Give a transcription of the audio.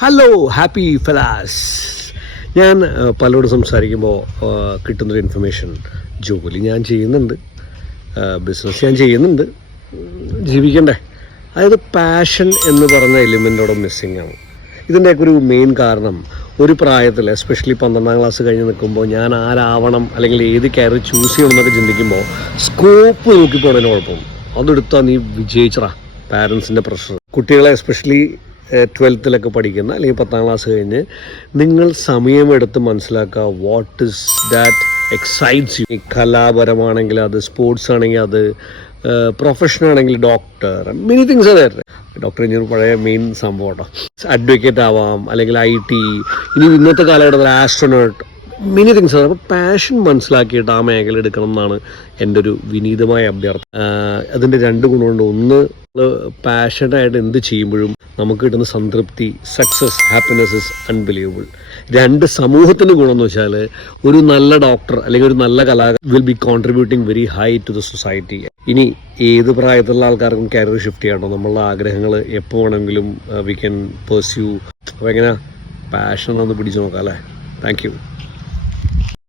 Hello happy ഫലാസ് ഞാൻ പലരോട് സംസാരിക്കുമ്പോൾ കിട്ടുന്നൊരു ഇൻഫർമേഷൻ ജോലി ഞാൻ ചെയ്യുന്നുണ്ട്. ബിസിനസ് ഞാൻ ചെയ്യുന്നുണ്ട്. ജീവിക്കണ്ടേ? അതായത് പാഷൻ എന്ന് പറഞ്ഞ എലിമെന്റോടെ മിസ്സിങ് ആണ്. ഇതിന്റെയൊക്കെ ഒരു മെയിൻ കാരണം ഒരു പ്രായത്തിൽ എസ്പെഷ്യലി പന്ത്രണ്ടാം ക്ലാസ് കഴിഞ്ഞ് നിൽക്കുമ്പോൾ ഞാൻ ആരാവണം അല്ലെങ്കിൽ ഏത് കയറി ചൂസ് ചെയ്യണം എന്നൊക്കെ ചിന്തിക്കുമ്പോൾ സ്കോപ്പ് നോക്കി പോണതിന് കുഴപ്പം. അതെടുത്താൽ നീ വിജയിച്ചറ പാരൻസിന്റെ പ്രഷർ കുട്ടികളെ എസ്പെഷ്യലി ട്വൽത്തിലൊക്കെ പഠിക്കുന്ന അല്ലെങ്കിൽ പത്താം ക്ലാസ് കഴിഞ്ഞ് നിങ്ങൾ സമയമെടുത്ത് മനസ്സിലാക്കുക what is that excites you കലാപരമാണെങ്കിൽ അത് സ്പോർട്സ് ആണെങ്കിൽ അത് പ്രൊഫഷൻ ആണെങ്കിൽ ഡോക്ടർ മെനി തിങ്സ് അതെ ഡോക്ടർ എഞ്ചിനീയർ പഴയ മെയിൻ സംഭവം അഡ്വക്കേറ്റ് ആവാം അല്ലെങ്കിൽ ഐ ടി ഇനി ഇന്നത്തെ കാലഘട്ടത്തിൽ ആസ്ട്രോനോട്ട് മെനി തിങ്സ് ആണ് അപ്പോൾ പാഷൻ മനസ്സിലാക്കിയിട്ട് ആ മേഖല എടുക്കണം എന്നാണ് എന്റെ ഒരു വിനീതമായ അഭ്യർത്ഥന. അതിന്റെ രണ്ട് ഗുണമുണ്ട്. ഒന്ന് പാഷനായിട്ട് എന്ത് ചെയ്യുമ്പോഴും നമുക്ക് കിട്ടുന്ന സംതൃപ്തി സക്സസ് ഹാപ്പിനെസ് ഇസ് അൺബിലീവബിൾ രണ്ട് സമൂഹത്തിന് എന്ന് വെച്ചാൽ ഒരു നല്ല ഡോക്ടർ അല്ലെങ്കിൽ ഒരു നല്ല കലാകാരൻ will be contributing very high to the society ഇനി ഏത് പ്രായത്തിലുള്ള ആൾക്കാർക്കും കരിയർ ഷിഫ്റ്റ് ചെയ്യണം നമ്മളുടെ ആഗ്രഹങ്ങൾ എപ്പോൾ വേണമെങ്കിലും വി ക്യാൻ പേഴ്സ്യൂ അപ്പോൾ എങ്ങനെ പാഷൻ ഒന്ന് പിടിച്ചു നോക്കാം അല്ലേ? Thank U